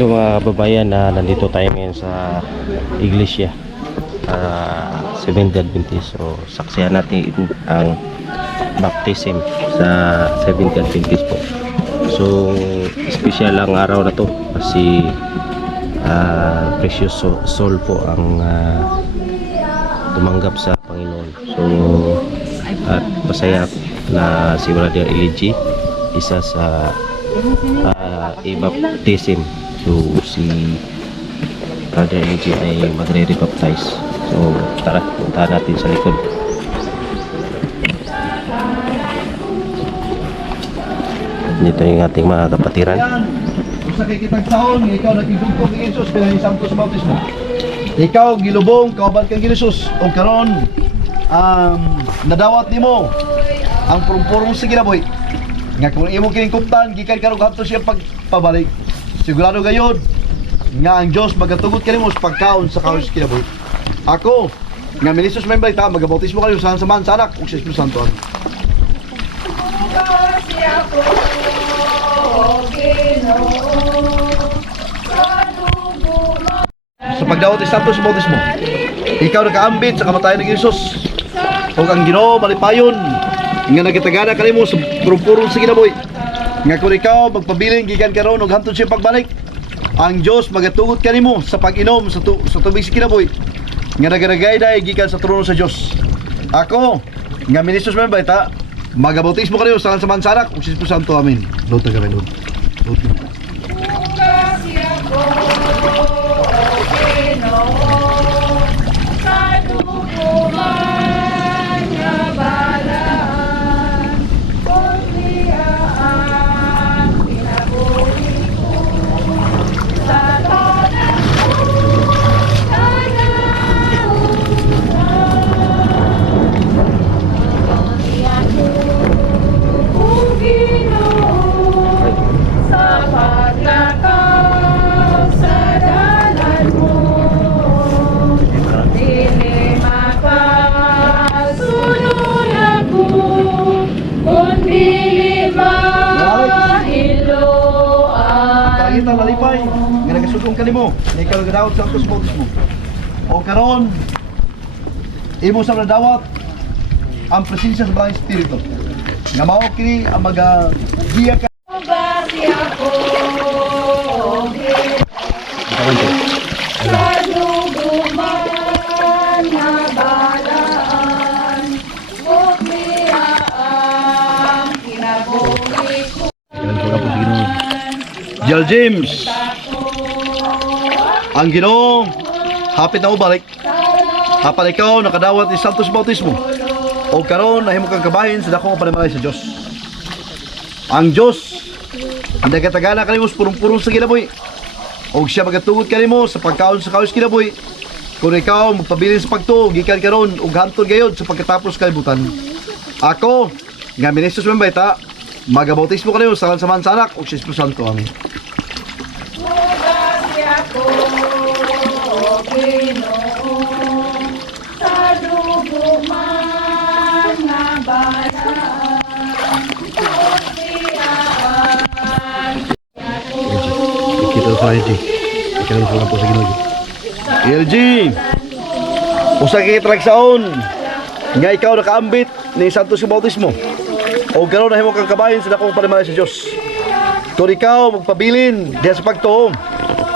Hello mga kababayan, nandito tayo ngayon sa iglesia Seventh-day Adventist. So saksihan natin ang baptism sa Seventh-day Adventist po. So special ang araw na to kasi precious soul po ang tumanggap sa Panginoon. So at masaya na si Brother Elijah isa sa i-baptism. So si Brother Elijah ay magre-rebaptize. So tara, punta natin sa likod. Dito yung ating mga kapatiran. Sa kikitang taon, ikaw nagigugtong ni Jesus kaya isang to sa bautismo. Ikaw gilubong, kauban kang Jesus o karon nadawat nimo ang purong sa ginaboy. Nga kung imo kining kuptan, gikan karong hadto siya pagpabalik. Sigurado gayud nga ang Dios magatugot kanimo sa pagkaon sa kaos kinaboy. Ako nga ministros member ta magabautismo kayo sa samahan sa anak ug sa Espiritu Santo. Sa pagdawat sa Santos bautismo, ikaw nakaambit sa kamatayon ng Jesus. O ang Ginoo malipayon nga nagitagana kanimo sa purong sa ginaboy. Nga kung ikaw magpabiling gikan karon ug hantod siya pagbalik, ang Dios magatugot kanimo sa pag-inom sa tubig sa kinaboy. Nga nagaragay dai gikan sa trono sa Dios. Ako nga ministros member ta magabautismo kayo sa samahan sa anak ug sa Espiritu Santo. Amen. Lord ta kami Lord. Kita lalipay nga nagasugong kanimo nga ikaw nagdawat sa Santos bautismo. O karon imo sa nadawat ang presensya sa Banal Espiritu nga mao kini ang magagiya ka Jal James, ang Ginoo hapit na ubalik. Hapan ikaw nakadawat ni Santos bautismo. O karon nahimo kang kabahin sa dakong panimalay sa Dios. Ang Dios nagatagana kanimo sa purong sa kinaboy. Og siya magatugod kanimo sa pagkaon sa kaos kinaboy. Kung ikaw magpabilin sa pagtuo gikan karon ug hantod gayud sa pagkatapos kalibutan. Ako nga ministros member ta magabautismo kayo sa samahan sa anak ug sa Espiritu Santo. Amen. Kita sa LG. Ikaw sa po sa Ginoo. LG. Usa kay tragsaon nga ikaw nakaambit ni Santos sa bautismo. O karon nahimo kang kabahin sa dakong panimalay sa Dios. Kung ikaw magpabilin diha sa pagtuo,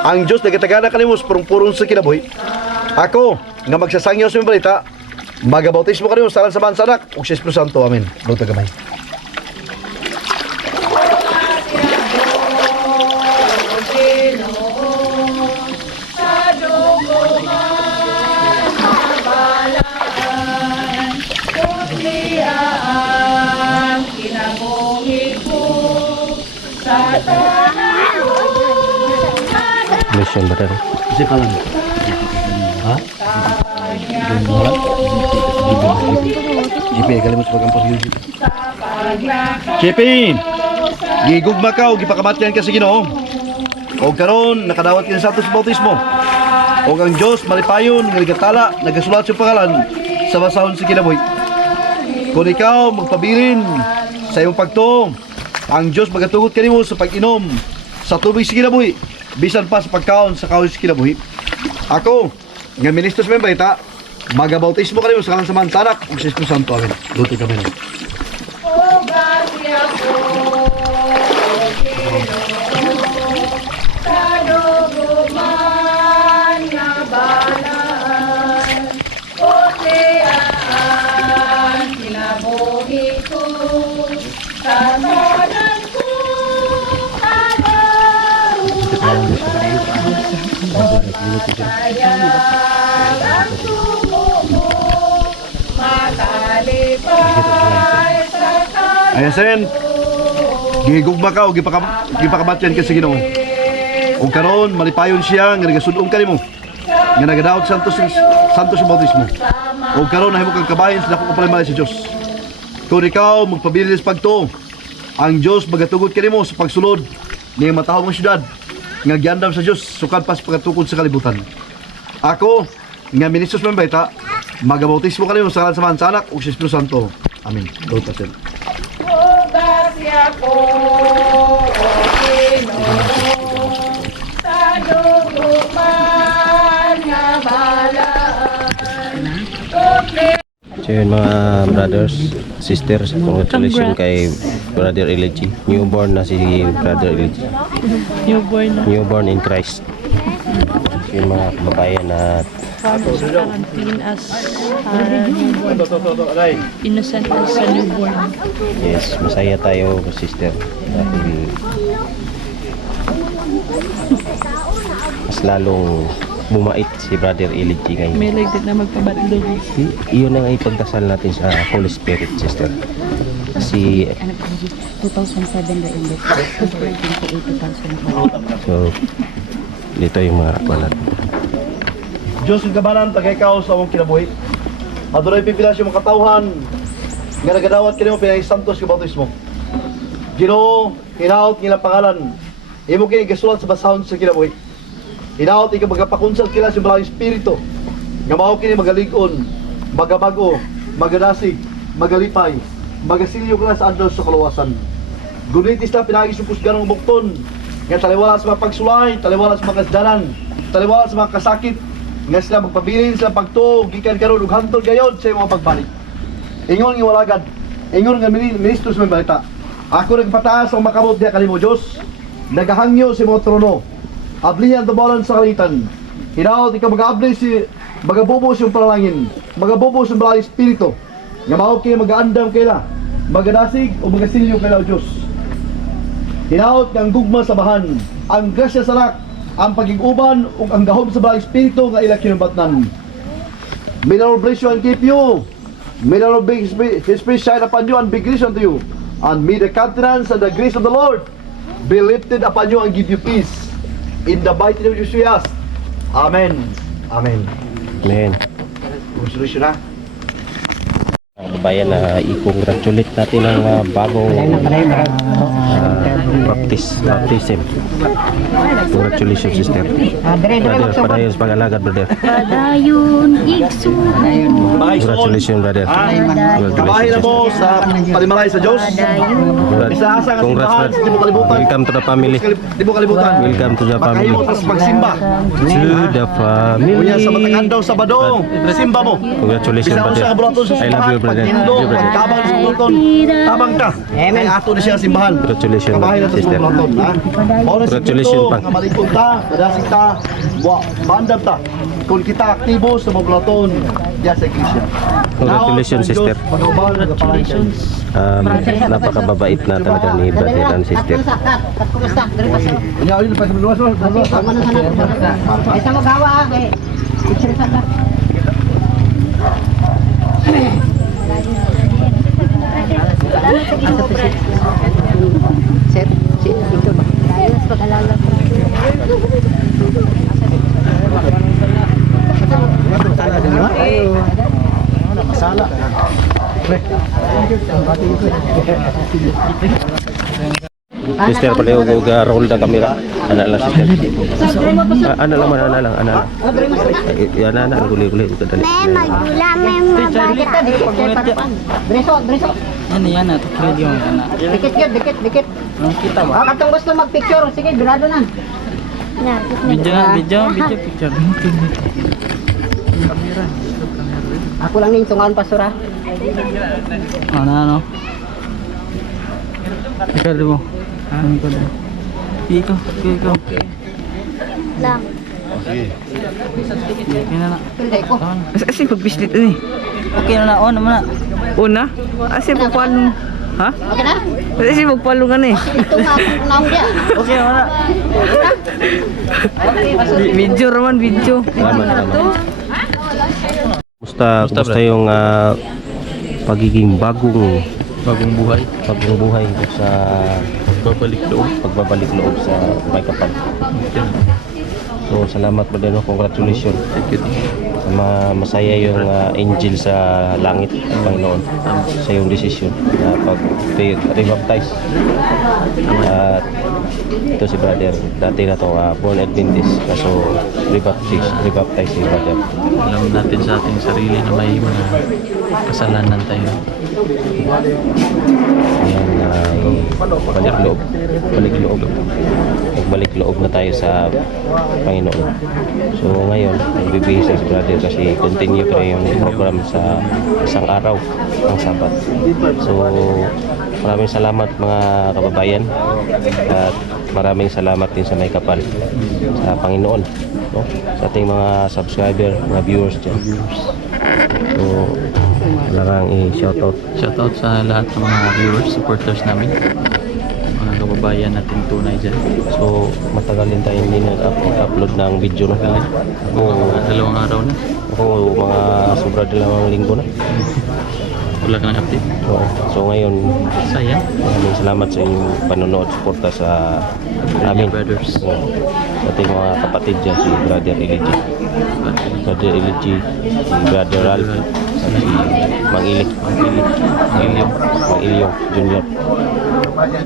ang Dios nagatagana kanimo sa purong sa kinabuhi. Ako nga magsasangyaw sa balita, magabautismo kanimo sa samahan sa anak ug sa Espiritu Santo. Amen. Lord ta gamay. Mission ba tadi? Kasi kalang. Ha? JP, kalimut sa pagkampos yun. JP! Gigugma ka o gipakamatyan ka sa Ginoo. O karon nakadawat ka sa Santos bautismo. O ang Diyos malipayon, naligatala, nagasulat sa pangalan sa basahon sa kinabuhi. Kung ikaw magpabilin sa iyong pagtuo, ang Diyos magatugot kanimo sa pag-inom sa tubig sa kinabuhi. bisan pa sa pagkaon sa kaos kinabuhi. Ako, nga ministros member ita, magabautismo kayo sa kalang samahan tanak ug sa Espiritu Santo. Amen. Luti kami na. Ayan sen, gigugma ka o gipakabatyan ka sa Ginoo. O karon malipayon siya nga nagasudong ka nimo. Nga nagadaot santos sa bautismo. O karon nahimo kang kabahin sa dako kapalimay sa Dios. Kung ikaw magpabilis pagtuo, ang Dios magatugod ka nimo sa pagsulod ni matahong nga syudad nga giandam sa Dios sukad pas pagatukod sa kalibutan. Ako nga ministros member ta, magabautismo ka nimo sa ngalan sa Ama, sa Anak ug sa Espiritu Santo. Amen. Lord, pastor. So yun mga brothers, sisters, congratulations kay Brother Elijah. Newborn na si Brother Elijah. Newborn in Christ. So yun mga kababayan na Clean as newborn. Innocent as a newborn. yes, masaya tayo sister. Dahil mas lalong bumait si Brother Elijah ngayon. May lagdag na magpabadlog. Iyon ang ipagdasal natin sa Holy Spirit, sister. Kasi, 2007 na yung February 28, 2004. so, dito yung mga akwalat. Diyos ang kabanan, tagay ikaw sa among kinabuhi. Adunay pipilas yung mga katawhan nga nagadawat kanimo pinay santos nga bautismo. Ginoo, hinaot nila pangalan. Imo kini gasulat sa basahon sa kinabuhi. Hinaot ikaw magapakunsal kila sa Balay Espiritu. Nga mao kini magalig-on, magabago, magadasig, magalipay, magasilyo kila sa adlaw sa kaluwasan. Gunitis na pinagisupos ganong bukton. Nga taliwala sa mga pagsulay, taliwala sa mga kasdanan, taliwala sa mga kasakit, nga sila magpabilin sila pagtuog gikan karon ug hantod gayod sa mga pagbalik. Ingon nga walagad, ingon nga ministro sa mga balita. Ako nagpataas ang makamot diha kanimo Dios, nagahangyo sa mga trono. Ablihan tubalan sa kalitan. Hinaot ikaw mag-abli si magabubos yung panalangin, magabubos yung Balay Espiritu. Nga mao kay magaandam kaila, magadasig o magasilyo kaila o Dios. Hinaot nga ang gugma sa bahan, ang grasya sa rak, ang pagig-uban ug ang gahom sa Balay Espiritu nga ila kinubatnan. May the Lord bless you and keep you. May the Lord make His face shine upon you and be gracious unto you. And may the countenance and the grace of the Lord be lifted upon you and give you peace. In the mighty name of Jesus. Amen. Amen. Amen. Resolution na. Kabayan na i-congratulate natin ang bagong baptism. Congratulations, sister. Brother, padayos pag-alagad, brother. Padayon, ikso. Congratulations, brother. Kabahin na mo sa palimalay sa Diyos. Isa-asa nga Congrats, simbahan. brother. Di mo kalibutan. Welcome to the family. Di mo kalibutan. Welcome to the family. Makahimot sa pagsimba. To the family. Kunya sa matangad daw Sabado. Simba mo. Congratulations, Bisa mo brother. sa kabulaton sa I love you, brother. Pagtindo, Thank you, brother. pagtabang sa kabulaton. Tabang ka. Ay ato na siya simbahan. Congratulations, Kabahin na sa sister. kabulaton. Congratulations, Pang. Nga malikod ta, madasig ta, bandam ta. Kung kita aktibo sa mabulaton, diya sa iglesia. Congratulations, sister. Congratulations. Napakababait na talaga ni brother and sister. Kanya ayun pa luwas. Ay, sa magawa, eh. Picture sa ka. Sir, dito ba? Ayos, pag-alala ko. Nakasala. Sister, pala yung roll ng camera. Ana lang, sister. Ana lang, ana lang. Ana lang, guli-guli. Dali. Magdula, may mabata. Driso. Ano yan na, tukilid yung anak. Dikit. Ang kita ba? Katong gusto mag-picture, sige, grado na. Video na, video, picture. Ako lang ning tungan pastor ha. Ano? Ikaw mo. Ano ko daw? Ikaw. Lang. Sige. Okay na na. Hindi ko. Kasi pag-bislit eh. Okay na na, on naman na. Una? Kasi magpalong. Ha? Okay na? Kasi magpalungan eh. Tunga ako naong dia. Okay naman na. Okay, pastor. Video raman, video. Salamat. Kumusta yung pagiging bagong buhay sa pagbabalik loob sa may kapal. So salamat po din, congratulations. Masaya yung angel sa langit, Panginoon, sa iyong desisyon na pag-rebaptize. At ito si brother, dati na ito born Adventist, kaso rebaptize si brother. Alam natin sa ating sarili na may mga kasalanan tayo. Ayan, balik loob na tayo sa Panginoon. So ngayon, nagbibihis si brother kasi continue pa yung program sa isang araw ng Sabat. So maraming salamat mga kababayan, at maraming salamat din sa may kapal sa Panginoon, no? Sa ating mga subscriber, mga viewers dyan. So kailangan i-shoutout. Shoutout sa lahat ng mga viewers, supporters namin, mga kababayan natin tunay dyan. So matagal din tayo hindi nag-upload ng video na kaya. Mga dalawang araw na, Ako mga sobra dalawang linggo na. wala ka ng update. So ngayon, Sayang. maraming salamat sa inyong panonood, suporta sa amin. Brothers. Sa ating mga kapatid dyan, si Brother Elijah, si Brother Ralph, at si Mang Ilyong Junior.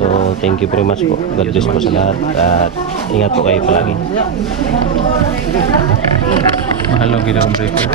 So thank you very much po. God bless po sa lahat, at ingat po kayo palagi. Mahal ang ginawang breaker.